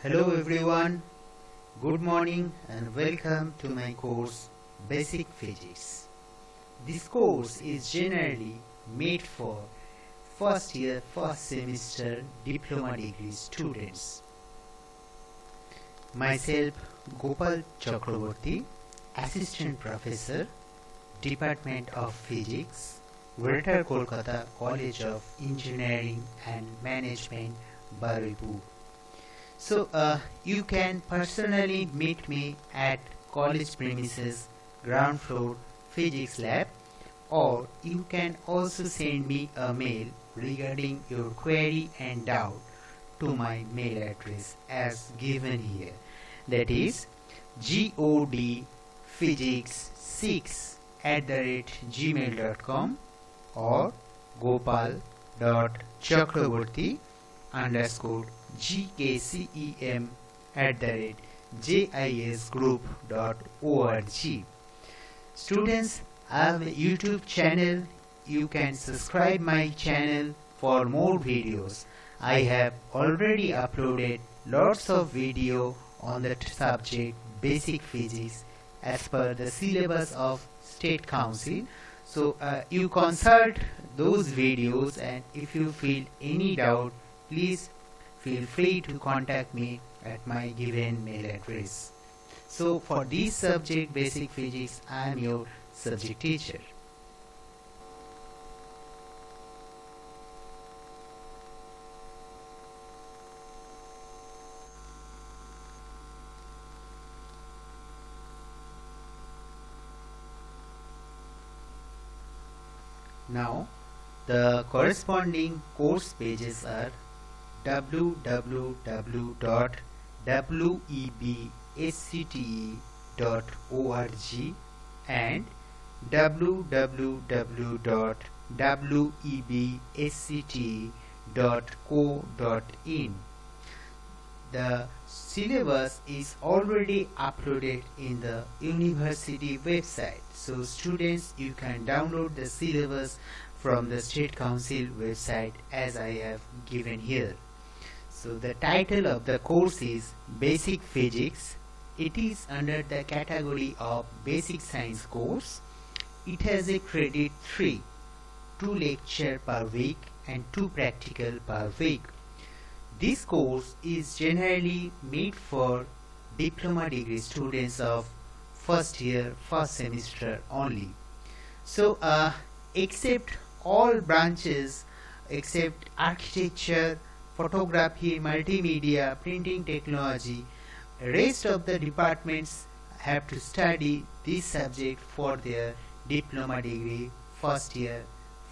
Hello everyone, good morning and welcome to my course Basic Physics. This course is generally made for first year, first semester diploma degree students. Myself Gopal Chakraborty, Assistant Professor, Department of Physics, Greater Kolkata College of Engineering and Management, Baripur. So you can personally meet me at college premises, ground floor, physics lab, or you can also send me a mail regarding your query and doubt to my mail address as given here. That is godphysics6@gmail.com or gopal.chakraborty_gcem@jisgroup.org. Students, I have a YouTube channel. You can subscribe my channel for more videos. I have already uploaded lots of video on the subject basic physics as per the syllabus of State Council. So you consult those videos, and if you feel any doubt, please feel free to contact me at my given mail address. So for this subject basic physics, I am your subject teacher. Now the corresponding course pages are www.webscte.org and www.webscte.co.in. The syllabus is already uploaded in the university website. So students, you can download the syllabus from the State Council website as I have given here. So the title of the course is Basic Physics. It is under the category of Basic Science course. It has a credit 3, 2 lecture per week and 2 practical per week. This course is generally made for diploma degree students of first year, first semester only. So except all branches except architecture, photography, multimedia, printing technology, rest of the departments have to study this subject for their diploma degree first year,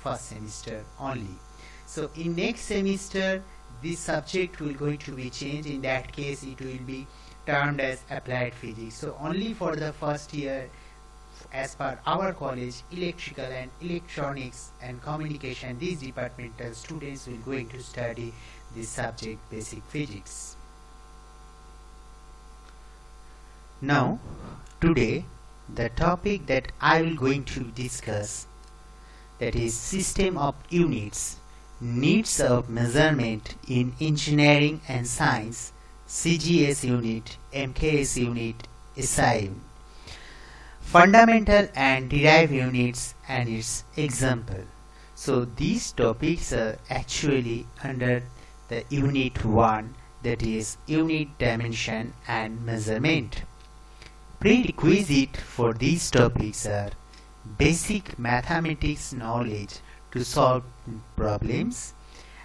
first semester only. So in next semester this subject will going to be changed. In that case it will be termed as applied physics. So only for the first year, as per our college, electrical and electronics and communication, these departmental students will going to study this subject basic physics. Now today the topic that I will going to discuss, that is system of units, needs of measurement in engineering and science, CGS unit, MKS unit, SI, fundamental and derived units and its example. So these topics are actually under the unit 1, that is unit dimension and measurement. Prerequisite for these topics are basic mathematics knowledge to solve problems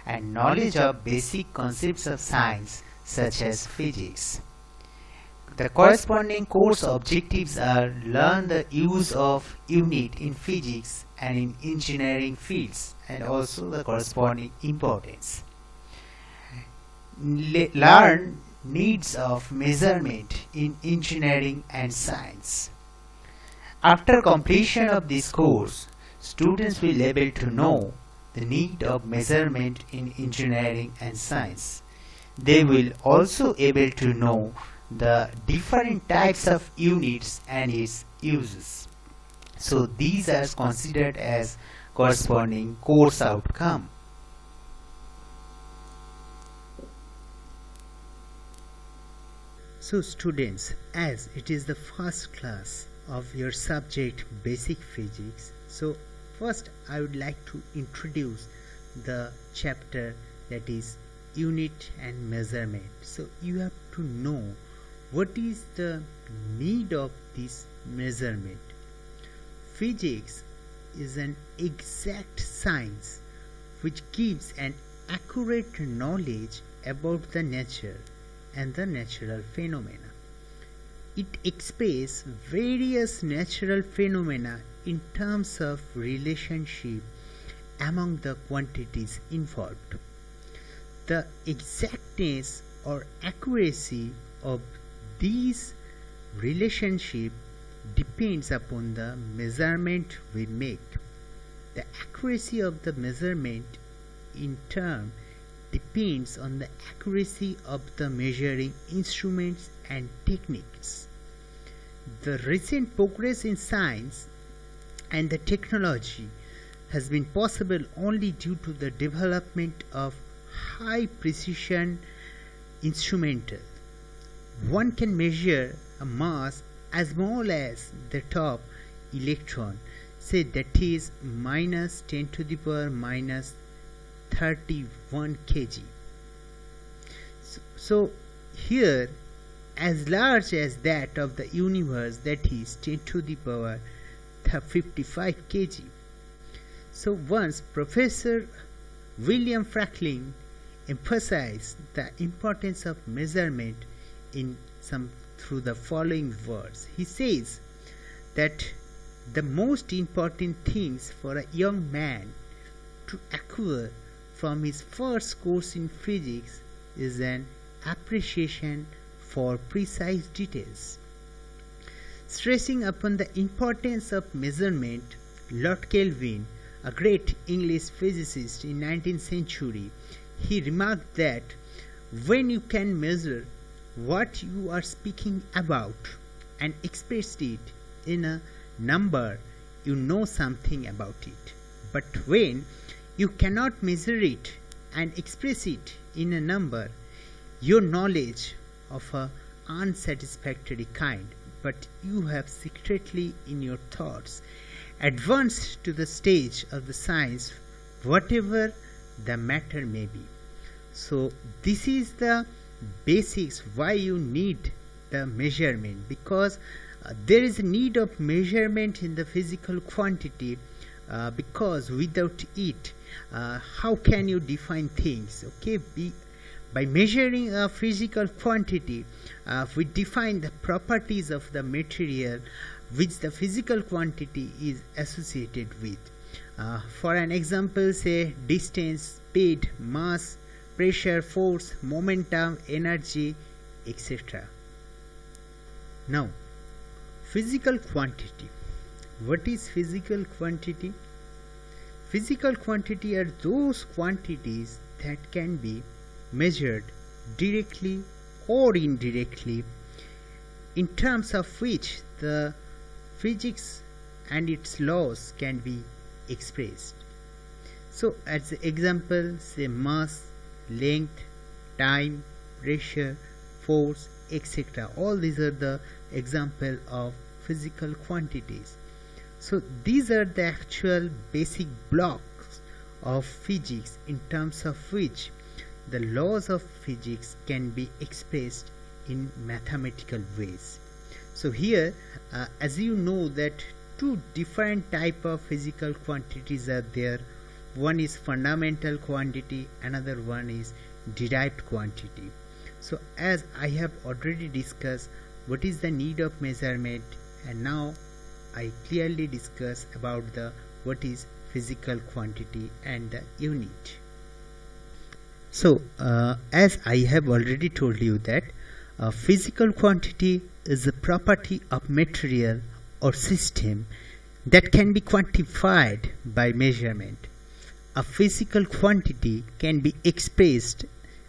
and knowledge of basic concepts of science such as physics. The corresponding course objectives are learn the use of unit in physics and in engineering fields and also the corresponding importance. Learn needs of measurement in engineering and science. After completion of this course, students will be able to know the need of measurement in engineering and science. They will also able to know the different types of units and its uses. So these are considered as corresponding course outcome. So students, as it is the first class of your subject basic physics, so first I would like to introduce the chapter that is unit and measurement. So you have to know what is the need of this measurement. Physics is an exact science which gives an accurate knowledge about the nature and the natural phenomena. It expresses various natural phenomena in terms of relationship among the quantities involved. The exactness or accuracy of these relationship depends upon the measurement we make. The accuracy of the measurement in turn depends on the accuracy of the measuring instruments and techniques. The recent progress in science and the technology has been possible only due to the development of high precision instrumental. One can measure a mass as small as the top electron, say that is minus 10 to the power minus 31 kg. So here, as large as that of the universe, that is 10 to the power 55 kg. So once Professor William Franklin emphasized the importance of measurement through the following words. He says that the most important things for a young man to acquire from his first course in physics is an appreciation for precise details. Stressing upon the importance of measurement, Lord Kelvin, a great English physicist in 19th century, he remarked that when you can measure what you are speaking about and express it in a number, you know something about it. But when you cannot measure it and express it in a number, your knowledge of an unsatisfactory kind, but you have secretly in your thoughts advanced to the stage of the science, whatever the matter may be. So this is the basics why you need the measurement, because there is a need of measurement in the physical quantity, because without it how can you define things? By measuring a physical quantity, we define the properties of the material which the physical quantity is associated with. For an example, say distance, speed, mass, pressure, force, momentum, energy, etc. Now, physical quantity. What is physical quantity? Physical quantity are those quantities that can be measured directly or indirectly, in terms of which the physics and its laws can be expressed. So as an example, say mass, length, time, pressure, force, etc. All these are the example of physical quantities. So these are the actual basic blocks of physics in terms of which the laws of physics can be expressed in mathematical ways. So here, as you know, that two different type of physical quantities are there. One is fundamental quantity, another one is derived quantity. So as I have already discussed what is the need of measurement, and now I clearly discuss about what is physical quantity and the unit. So as I have already told you that physical quantity is a property of material or system that can be quantified by measurement. A physical quantity can be expressed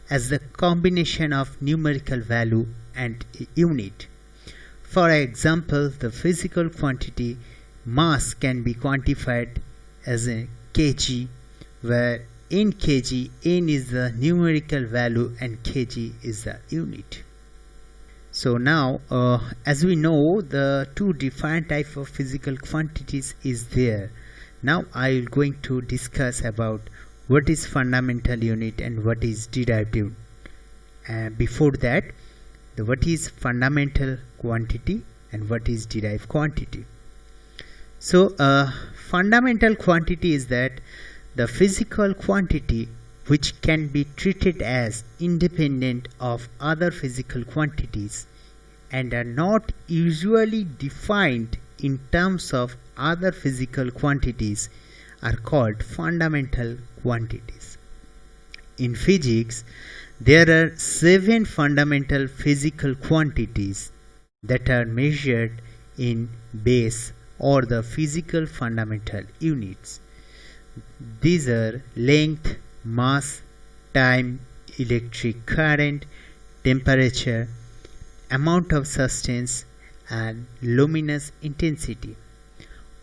as the combination of numerical value and unit. For example, the physical quantity mass can be quantified as a kg, where in kg, n is the numerical value and kg is the unit. So now as we know, the two different type of physical quantities is there. Now I will going to discuss about what is fundamental unit and what is derived unit. Before that, what is fundamental quantity and what is derived quantity. So fundamental quantity is that the physical quantity which can be treated as independent of other physical quantities and are not usually defined in terms of other physical quantities are called fundamental quantities. In physics, there are 7 fundamental physical quantities that are measured in base or the physical fundamental units. These are length, mass, time, electric current, temperature, amount of substance, and luminous intensity.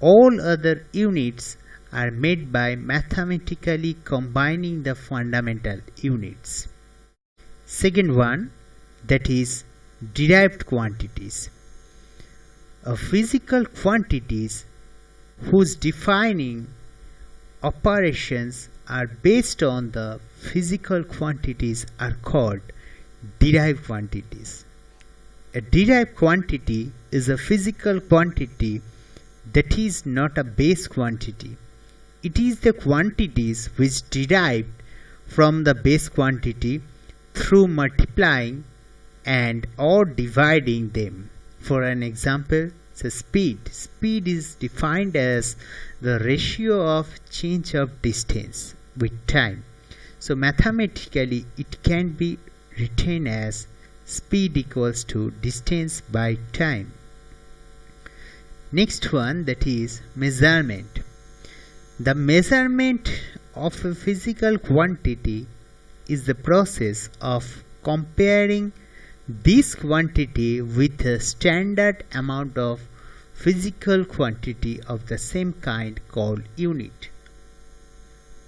All other units are made by mathematically combining the fundamental units. Second one, that is derived quantities. Physical quantities whose defining operations are based on the physical quantities are called derived quantities. A derived quantity is a physical quantity that is not a base quantity. It is the quantities which derived from the base quantity through multiplying and or dividing them. For an example, the speed. Speed is defined as the ratio of change of distance with time. So mathematically it can be written as speed equals to distance by time. Next one, that is measurement. The measurement of a physical quantity is the process of comparing this quantity with a standard amount of physical quantity of the same kind called unit.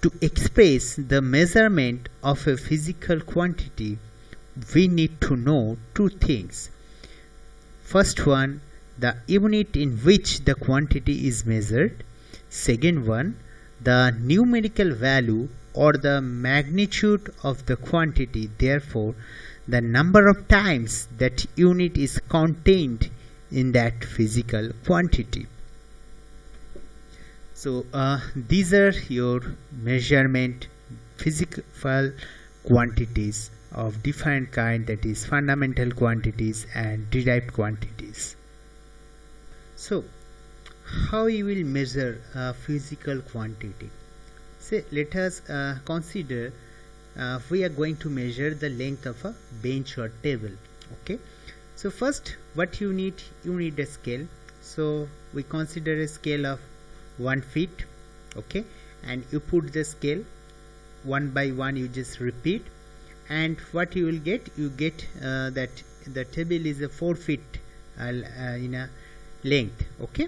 To express the measurement of a physical quantity, we need to know two things. First one, the unit in which the quantity is measured. Second one, the numerical value or the magnitude of the quantity, therefore the number of times that unit is contained in that physical quantity. So these are your measurement physical quantities of different kind, that is fundamental quantities and derived quantities. So how you will measure a physical quantity? Say let us consider we are going to measure the length of a bench or table. Okay, so first what you need a scale. So we consider a scale of 1 feet. Okay, and you put the scale one by one, you just repeat, and what you will get, you get that the table is a 4 feet in a length. Okay,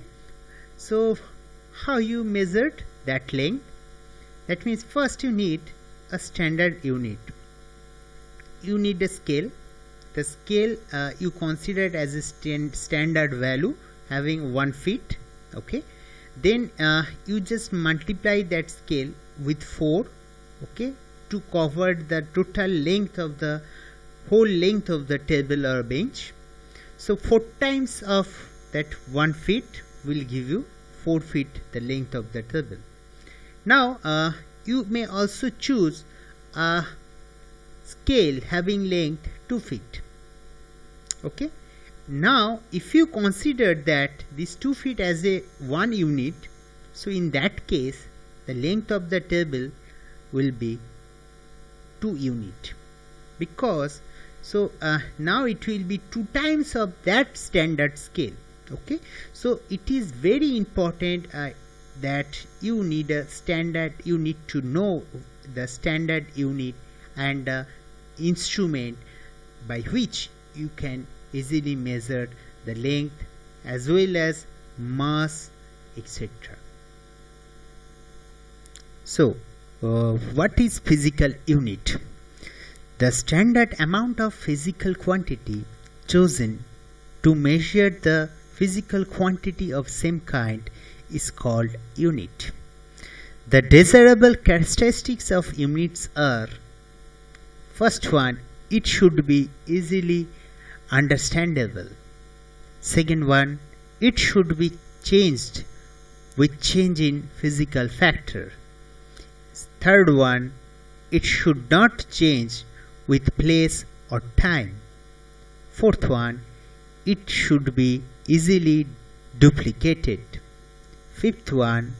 so how you measured that length? That means first you need a standard unit. You need a scale. The scale you consider it as a standard value having 1 feet. Okay, then you just multiply that scale with 4. Okay, to cover the total length of the whole length of the table or bench. So 4 times of that 1 feet will give you 4 feet the length of the table. Now you may also choose a scale having length 2 feet. Okay, now if you consider that this 2 feet as a 1 unit, so in that case the length of the table will be 2 unit, because so now it will be 2 times of that standard scale. Okay, so it is very important that you need a standard, you need to know the standard unit and instrument by which you can easily measure the length as well as mass, etc. So what is physical unit? The standard amount of physical quantity chosen to measure the physical quantity of same kind is called unit. The desirable characteristics of units are: first one, it should be easily understandable. Second one, it should be changed with change in physical factor. Third one, it should not change with place or time. Fourth one, it should be easily duplicated. Fifth one,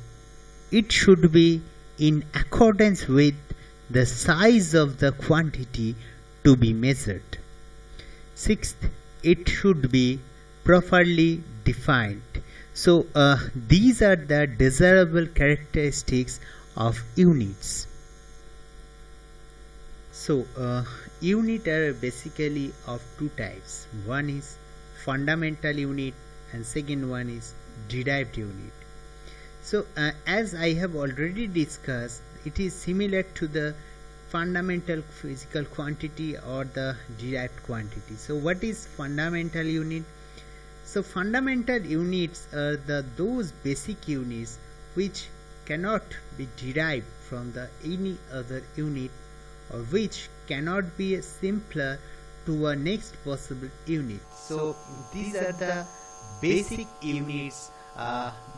it should be in accordance with the size of the quantity to be measured. Sixth, it should be properly defined. So these are the desirable characteristics of units. So unit are basically of two types. One is fundamental unit and second one is derived unit. So as I have already discussed, it is similar to the fundamental physical quantity or the derived quantity. So what is fundamental unit? So fundamental units are those basic units which cannot be derived from any other unit, or which cannot be simpler to a next possible unit. So these are the basic units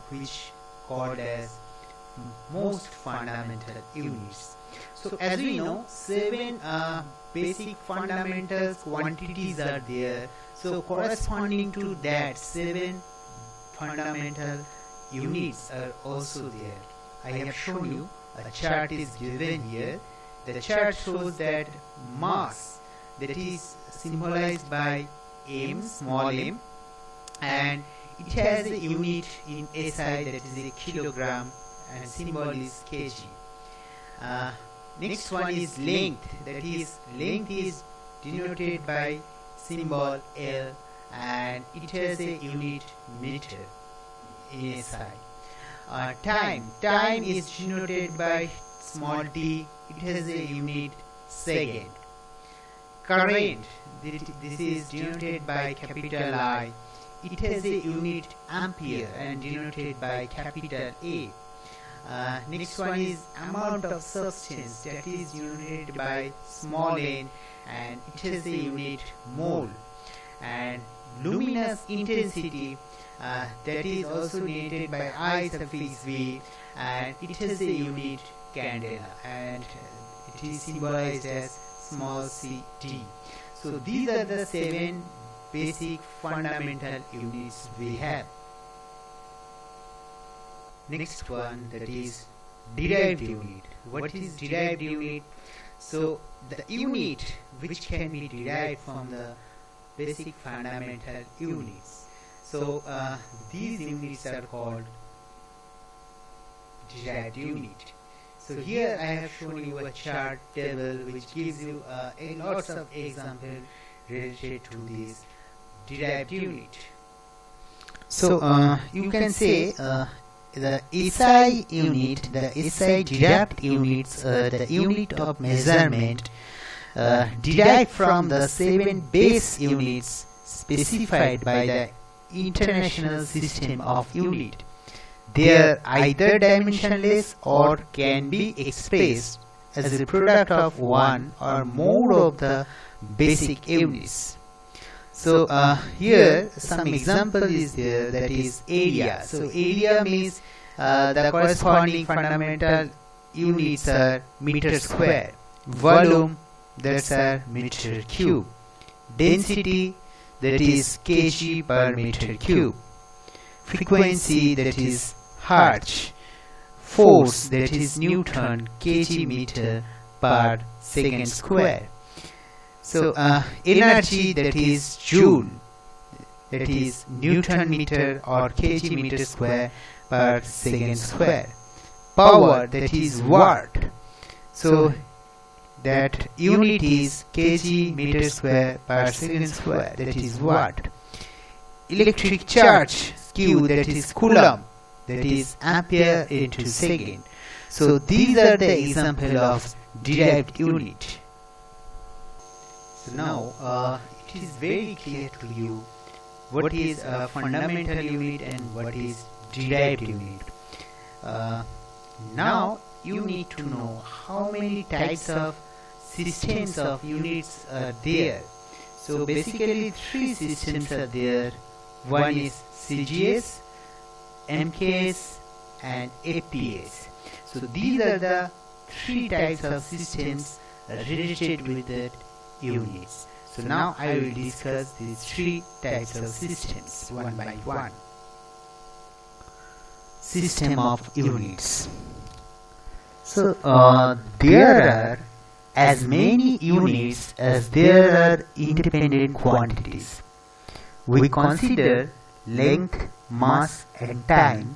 which called as most fundamental units. So as we know, 7 basic fundamental quantities are there. So corresponding to that, 7 fundamental units are also there. I have shown you a chart is given here. The chart shows that mass, that is symbolized by m, small m, and it has a unit in SI, that is a kilogram, and symbol is kg. Next one is length, that is length is denoted by symbol L, and it has a unit meter in SI. Time is denoted by small t, it has a unit second. Current, this is denoted by capital I, it has a unit ampere and denoted by capital A. Next one is amount of substance, that is denoted by small n and it has a unit mole. And luminous intensity, that is also denoted by I suffix V, and it has a unit candela, and it is symbolized as small ct. So these are the 7 basic fundamental units we have. Next one, that is derived unit. What is derived unit? So the unit which can be derived from the basic fundamental units. So these units are called derived unit. So here I have shown you a chart table which gives you lots of examples related to this derived unit. So you can say the SI unit, the SI derived units, the unit of measurement derived from the 7 base units specified by the International System of Unit. They are either dimensionless or can be expressed as a product of one or more of the basic units. So here some example is there, that is area. So area means the corresponding fundamental units are meter square. Volume, that's a meter cube. Density, that is kg per meter cube. Frequency, that is hertz. Force, that is Newton kg meter per second square. So energy, that is joule, that is Newton meter or kg meter square per second square. Power, that is watt. So that unit is kg meter square per second square, that is watt. Electric charge, Q, that is coulomb, that is ampere into second. So these are the example of derived unit. So now it is very clear to you what is a fundamental unit and what is derived unit. Now you need to know how many types of systems of units are there. So basically 3 systems are there. One is CGS, MKS and APS. So these are the 3 types of systems related with the units. So now I will discuss these 3 types of systems one by one. System of units. So there are as many units as there are independent quantities. We consider length, mass and time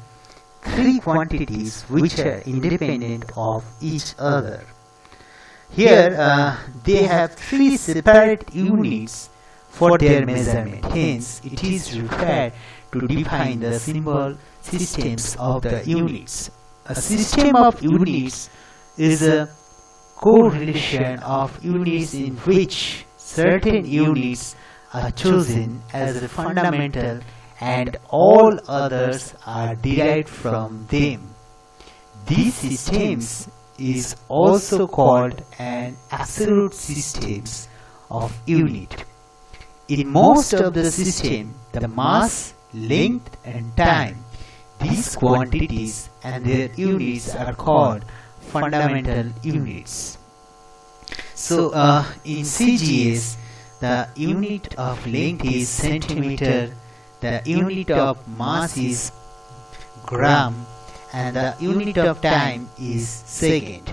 3 quantities which are independent of each other. Here they have 3 separate units for their measurement. Hence it is required to define the simple systems of the units. A system of units is a correlation of units in which certain units are chosen as a fundamental and all others are derived from them. These systems is also called an absolute systems of unit. In most of the system, the mass, length and time, these quantities and their units are called fundamental units. So in CGS, the unit of length is centimeter, the unit of mass is gram, and the unit of time is second.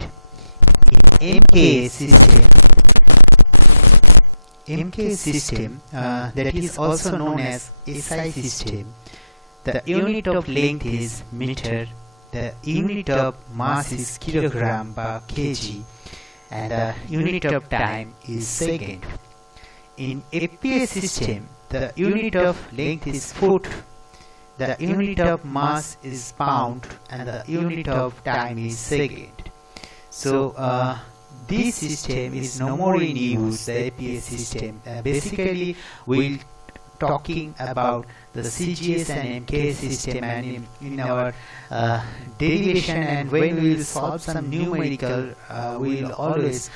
In MKS system, that is also known as SI system, the unit of length is meter, the unit of mass is kilogram per kg, and the unit of time is second. In APS system, the unit of length is foot, the unit of mass is pound, and the unit of time is second. So this system is no more in use, the APS system. Basically we'll talking about the CGS and MKS system, and in our derivation, and when we will solve some numerical, we will always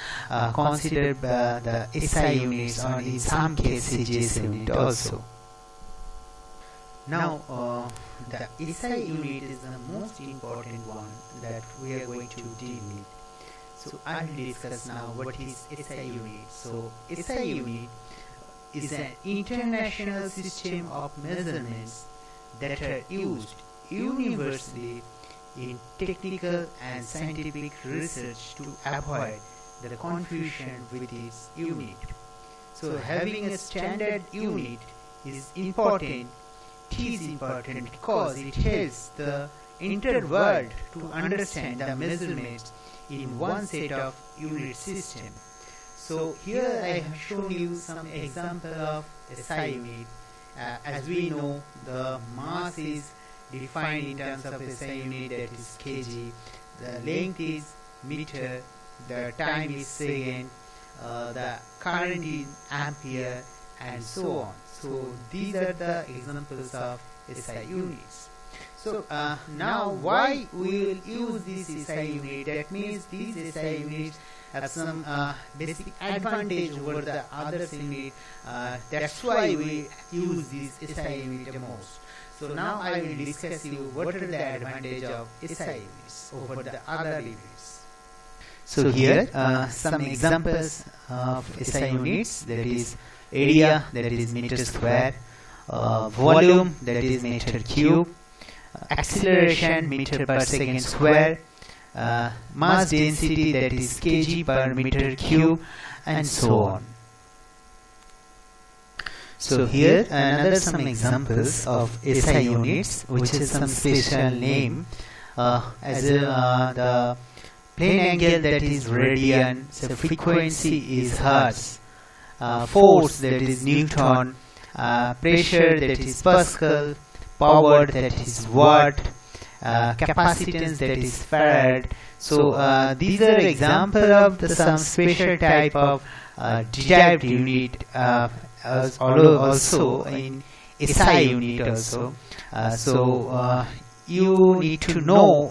consider the SI units, or in some case CGS unit also. Now the SI unit is the most important one that we are going to deal with. So I will discuss now what is SI unit. So SI unit is an international system of measurements that are used universally in technical and scientific research to avoid the confusion with its unit. So having a standard unit is important. It is important because it helps the entire world to understand the measurements in one set of unit system. So here I have shown you some example of SI unit. As we know, the mass is defined in terms of SI unit, that is kg. The length is meter. The time is second. The current is ampere, and so on. So these are the examples of SI units. So now why we will use this SI unit? That means these SI units have some basic advantage over the other unit. That's why we use this SI unit the most. So now I will discuss you what are the advantage of SI units over the other units. So here some examples of SI units, that is area, that is meter square, volume, that is meter cube, acceleration, meter per second square, mass density, that is kg per meter cube, and so on. So here another some examples of SI units, which is some special name, as the plane angle, that is radian, so frequency is hertz, force, that is Newton, pressure, that is Pascal, power, that is watt, capacitance, that is farad. So these are example of some special type of derived unit also in SI unit also. You need to know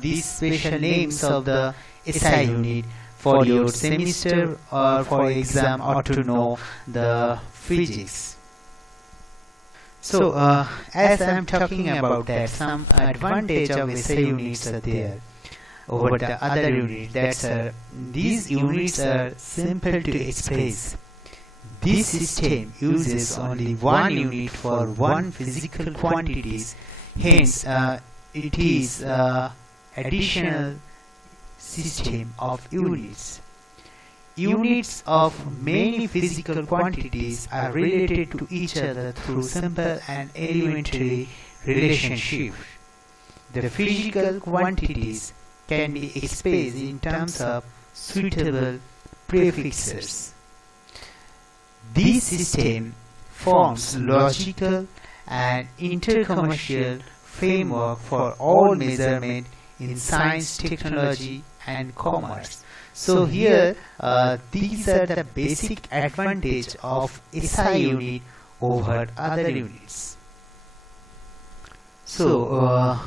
these special names of the SI unit for your semester or for exam, or to know the physics. So as I am talking about that, some advantage of SI units are there over the other units. These units are simple to express. This system uses only one unit for one physical quantities. Hence, it is additional system of units. Units of many physical quantities are related to each other through simple and elementary relationship. The physical quantities can be expressed in terms of suitable prefixes. This system forms logical and intercommercial framework for all measurement in science, technology and commerce. So here these are the basic advantage of SI unit over other units. So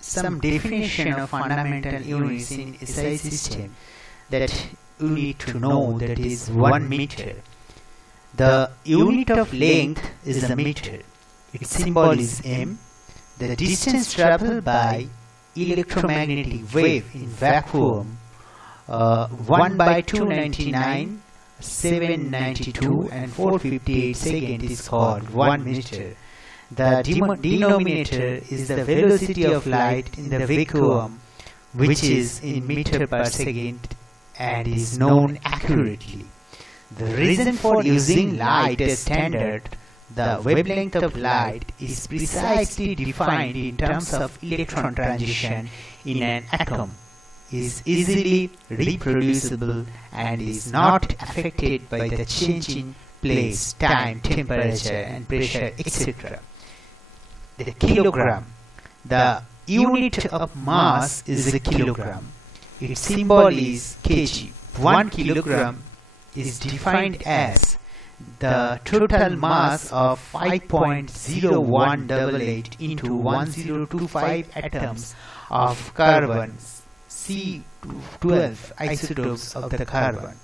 some definition of fundamental units in SI system that you need to know, that is 1 meter. The unit of length is a meter. Its symbol is m. The distance traveled by electromagnetic wave in vacuum 1 by 299, 792 and 458 seconds is called 1 meter. The denominator is the velocity of light in the vacuum, which is in meter per second and is known accurately. The reason for using light as standard, the wavelength of light is precisely defined in terms of electron transition in an atom, is easily reproducible and is not affected by the change in place, time, temperature and pressure, etc. The kilogram. The unit of mass is a kilogram. Its symbol is kg. 1 kilogram is defined as the total mass of 5.0188 into 1025 atoms of carbon C12 isotopes of the carbon,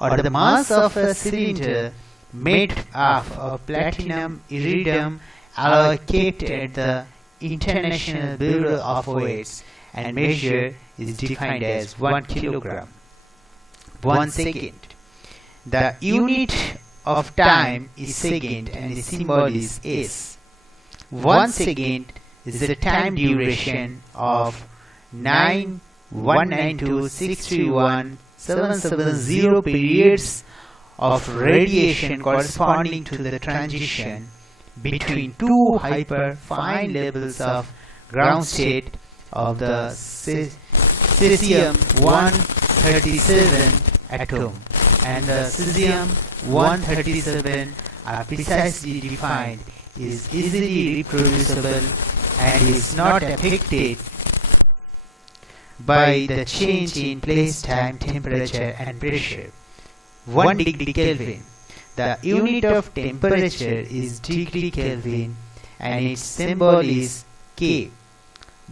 or the mass of a cylinder made up of platinum iridium alloy kept at the International Bureau of Weights and Measure is defined as 1 kilogram. 1 second. The unit of time is second and the symbol is S. 1 second is the time duration of 9,192,631,770 periods of radiation corresponding to the transition between two hyper-fine levels of ground state of the cesium-137 atom and the cesium-137 are precisely defined, is easily reproducible and is not affected by the change in place, time, temperature and pressure. 1 degree Kelvin. The unit of temperature is degree Kelvin and its symbol is K.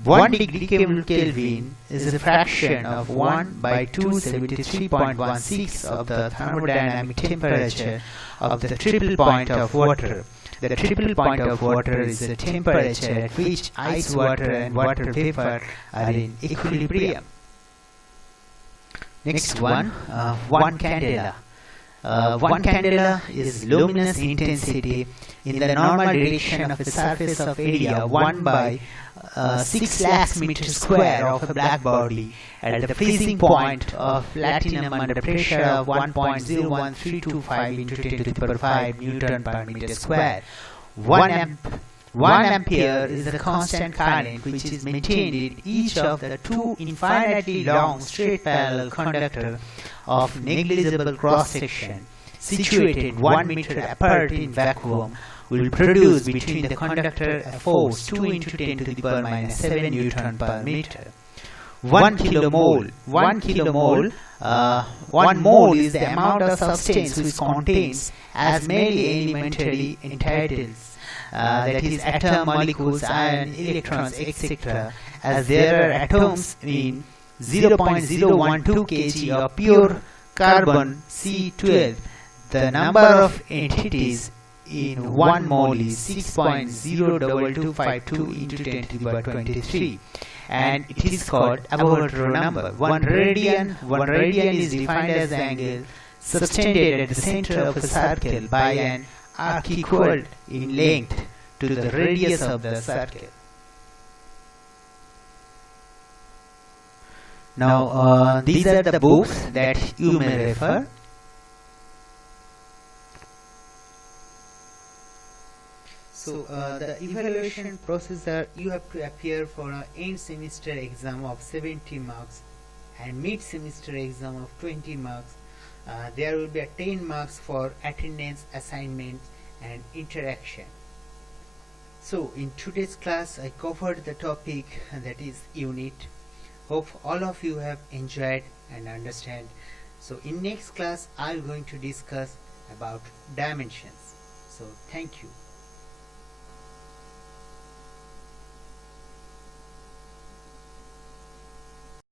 1 degree Kelvin is a fraction of 1 by 273.16 of the thermodynamic temperature of the triple point of water. The triple point of water is the temperature at which ice water and water vapor are in equilibrium. Next one, 1 candela. 1 candela is luminous intensity in the normal direction of a surface of area 1 by 6 lakhs meters square of a black body at the freezing point of platinum under pressure of 1.01325 into 10 to the power 5 Newton per meter square. 1 ampere is the constant current which is maintained in each of the two infinitely long straight parallel conductors of negligible cross section situated 1 meter apart in vacuum will produce between the conductor a force 2 into 10 to the power minus 7 Newton per meter. 1 kilomole 1 mole is the amount of substance which contains as many elementary entities, that is atom, molecules, ion, electrons, etc. as there are atoms in 0.012 kg of pure carbon C12. The number of entities in 1 mole is 6.02252 into 10 to the power 23, and it is called Avogadro number. 1 radian is defined as the angle subtended at the center of a circle by an arc equal in length to the radius of the circle. Now these are the books that you may refer. So the evaluation procedure, you have to appear for an end semester exam of 70 marks and mid semester exam of 20 marks. There will be a 10 marks for attendance, assignments and interaction. So in today's class I covered the topic, that is unit. Hope all of you have enjoyed and understand. So in next class I am going to discuss about dimensions. So thank you.